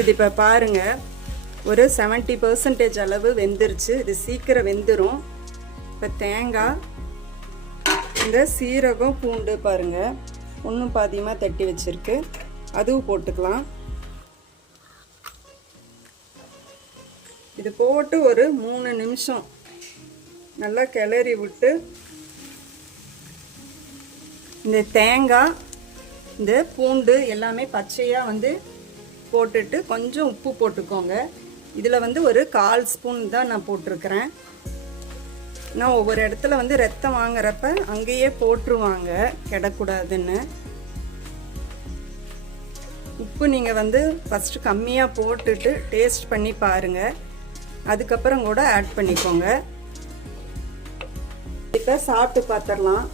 இது இப்போ பாருங்கள், ஒரு 70% அளவு வெந்துருச்சு. இது சீக்கிரம் வெந்துடும். இப்போ தேங்காய், இந்த சீரகம், பூண்டு பாருங்கள் ஒன்றும் பாதியமாக தட்டி வச்சுருக்கு, அதுவும் போட்டுக்கலாம். இது போட்டு ஒரு 3 நிமிஷம் நல்லா கிளறி விட்டு, இந்த தேங்காய், இந்த பூண்டு எல்லாமே பச்சையாக போட்டுட்டு கொஞ்சம் உப்பு போட்டுக்கோங்க. இதில் ஒரு 1/4 ஸ்பூன் தான் நான் போட்டிருக்கிறேன். நான் ஒவ்வொரு இடத்துல ரத்தம் வாங்குறப்ப அங்கேயே போட்டுருவாங்க, கிடக்கூடாதுன்னு. உப்பு நீங்கள் ஃபஸ்ட்டு கம்மியாக போட்டுட்டு டேஸ்ட் பண்ணி பாருங்கள், அதுக்கப்புறம் கூட ஆட் பண்ணிக்கோங்க. இப்போ சாப்பிட்டு பார்த்துடலாம்.